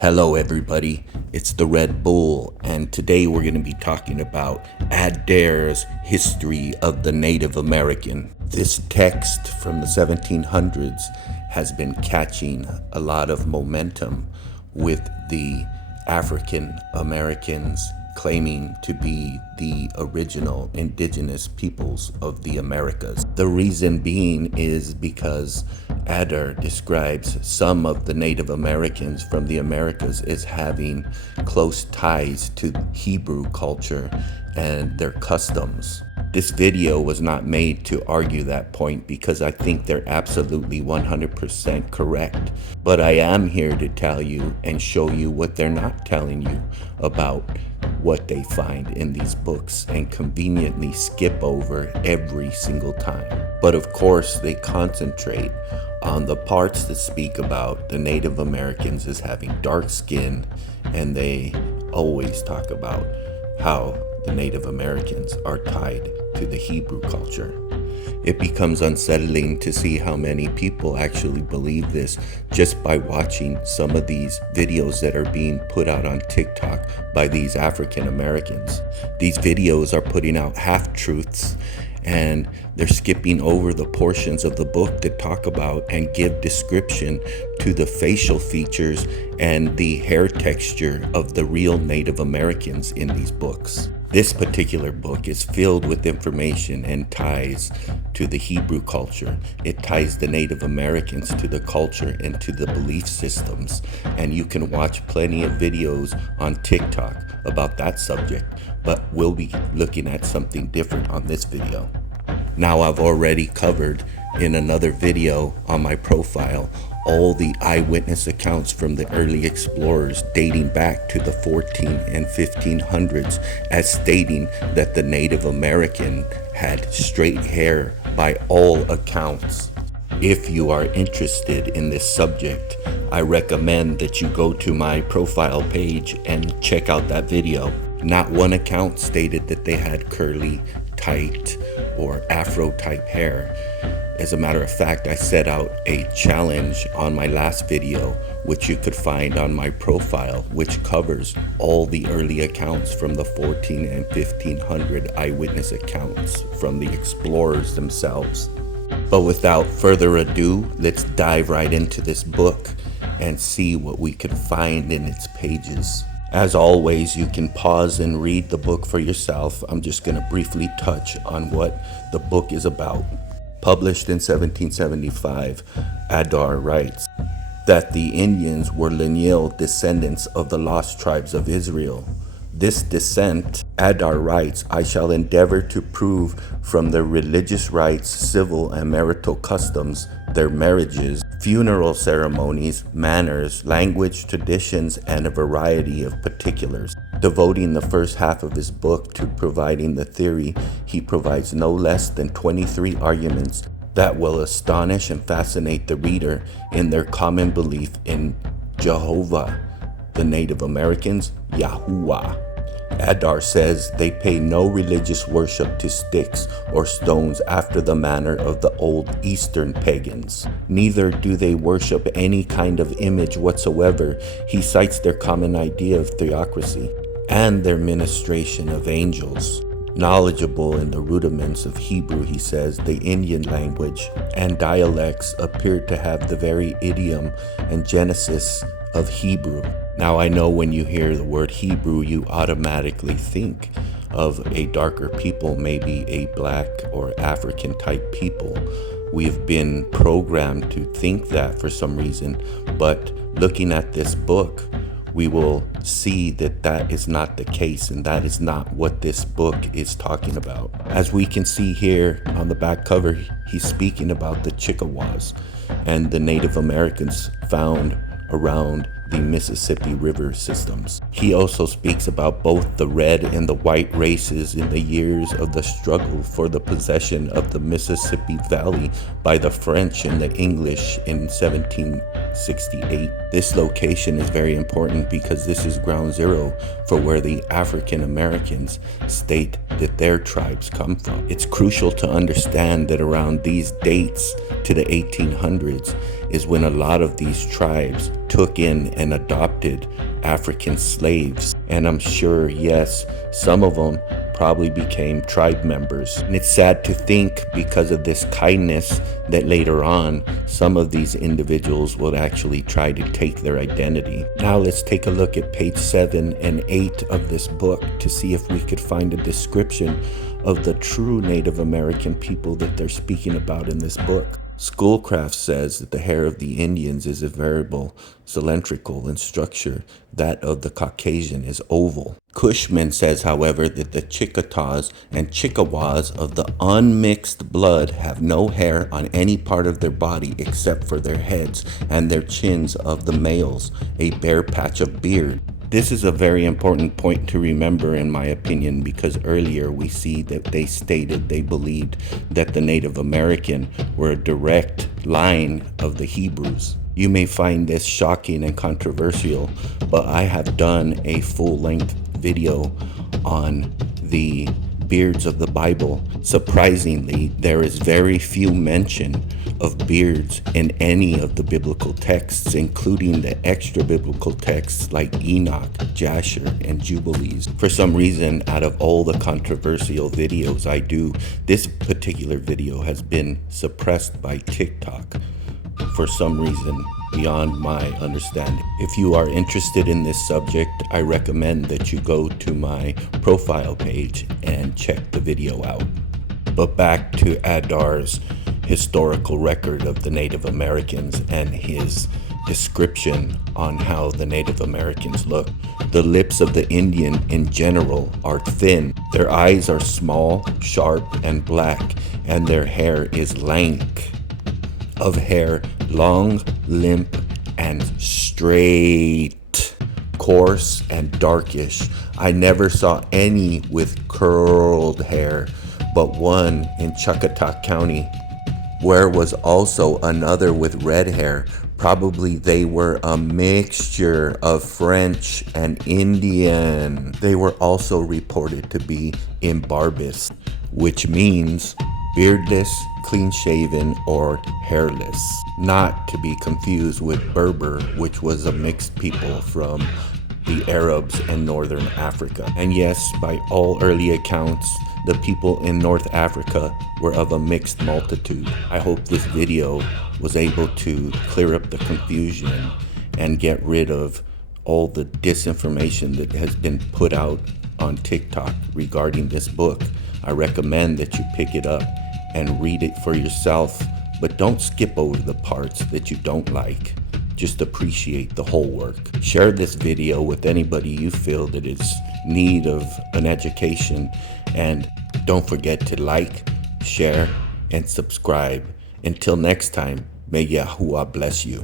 Hello, everybody. It's the Red Bull, and today we're going to be talking about Adair's History of the Native American. This text from the 1700s has been catching a lot of momentum with the African Americans claiming to be the original indigenous peoples of the Americas. The reason being is because Adair describes some of the Native Americans from the Americas as having close ties to Hebrew culture and their customs. This video was not made to argue that point because I think they're absolutely 100% correct. But I am here to tell you and show you what they're not telling you about what they find in these books and conveniently skip over every single time. But of course, they concentrate on the parts that speak about the Native Americans as having dark skin, and they always talk about how the Native Americans are tied to the Hebrew culture. It becomes unsettling to see how many people actually believe this just by watching some of these videos that are being put out on TikTok by these African Americans. These videos are putting out half-truths, and they're skipping over the portions of the book that talk about and give description to the facial features and the hair texture of the real Native Americans in these books. This particular book is filled with information and ties to the Hebrew culture. It ties the Native Americans to the culture and to the belief systems. And you can watch plenty of videos on TikTok about that subject, but we'll be looking at something different on this video. Now, I've already covered in another video on my profile all the eyewitness accounts from the early explorers dating back to the 14 and 1500s as stating that the Native American had straight hair by all accounts. If you are interested in this subject, I recommend that you go to my profile page and check out that video. Not one account stated that they had curly, tight, or afro type hair. As a matter of fact, I set out a challenge on my last video, which you could find on my profile, which covers all the early accounts from the 14 and 1500 eyewitness accounts from the explorers themselves. But without further ado, let's dive right into this book and see what we can find in its pages. As always, you can pause and read the book for yourself. I'm just going to briefly touch on what the book is about. Published in 1775, Adair writes that the Indians were lineal descendants of the lost tribes of Israel. This descent, Adair writes, I shall endeavor to prove from their religious rites, civil and marital customs, their marriages, funeral ceremonies, manners, language, traditions, and a variety of particulars. Devoting the first half of his book to providing the theory, he provides no less than 23 arguments that will astonish and fascinate the reader in their common belief in Jehovah, the Native Americans, Yahuwah. Adair says they pay no religious worship to sticks or stones after the manner of the old Eastern pagans. Neither do they worship any kind of image whatsoever. He cites their common idea of theocracy and their ministration of angels. Knowledgeable in the rudiments of Hebrew, he says, the Indian language and dialects appear to have the very idiom and genesis of Hebrew. Now, I know when you hear the word Hebrew, you automatically think of a darker people, maybe a black or African type people. We've been programmed to think that for some reason, but looking at this book, we will see that that is not the case, and that is not what this book is talking about. As we can see here on the back cover, he's speaking about the Chickasaws and the Native Americans found around the Mississippi River systems. He also speaks about both the red and the white races in the years of the struggle for the possession of the Mississippi Valley by the French and the English in 1768. This location is very important because this is ground zero for where the African Americans state that their tribes come from. It's crucial to understand that around these dates to the 1800s is when a lot of these tribes took took in and adopted African slaves. And I'm sure, yes, some of them probably became tribe members. And it's sad to think, because of this kindness, that later on some of these individuals will actually try to take their identity. Now let's take a look at page 7 and 8 of this book to see if we could find a description of the true Native American people that they're speaking about in this book. Schoolcraft says that the hair of the Indians is a variable, cylindrical in structure. That of the Caucasian is oval. Cushman says, however, that the Chickasaws and Chickawas of the unmixed blood have no hair on any part of their body except for their heads and their chins of the males, a bare patch of beard. This is a very important point to remember, in my opinion, because earlier we see that they stated they believed that the Native American were a direct line of the Hebrews. You may find this shocking and controversial, but I have done a full-length video on the beards of the Bible. Surprisingly, there is very few mention of beards in any of the biblical texts, including the extra biblical texts like Enoch, Jasher, and Jubilees. For some reason, out of all the controversial videos I do, this particular video has been suppressed by TikTok for some reason beyond my understanding. If you are interested in this subject, I recommend that you go to my profile page and check the video out. But back to Adar's historical record of the Native Americans and his description on how the Native Americans look. The lips of the Indian in general are thin. Their eyes are small, sharp, and black, and their hair is lank. Of hair, long, limp, and straight, coarse, and darkish. I never saw any with curled hair, but one in Choctaw County, where was also another with red hair. Probably they were a mixture of French and Indian. They were also reported to be imbarbous, which means beardless, clean-shaven, or hairless. Not to be confused with Berber, which was a mixed people from the Arabs and Northern Africa. And yes, by all early accounts, the people in North Africa were of a mixed multitude. I hope this video was able to clear up the confusion and get rid of all the disinformation that has been put out on TikTok regarding this book. I recommend that you pick it up and read it for yourself, but don't skip over the parts that you don't like. Just appreciate the whole work. Share this video with anybody you feel that is in need of an education, and don't forget to like, share, and subscribe. Until next time, may Yahuwah bless you.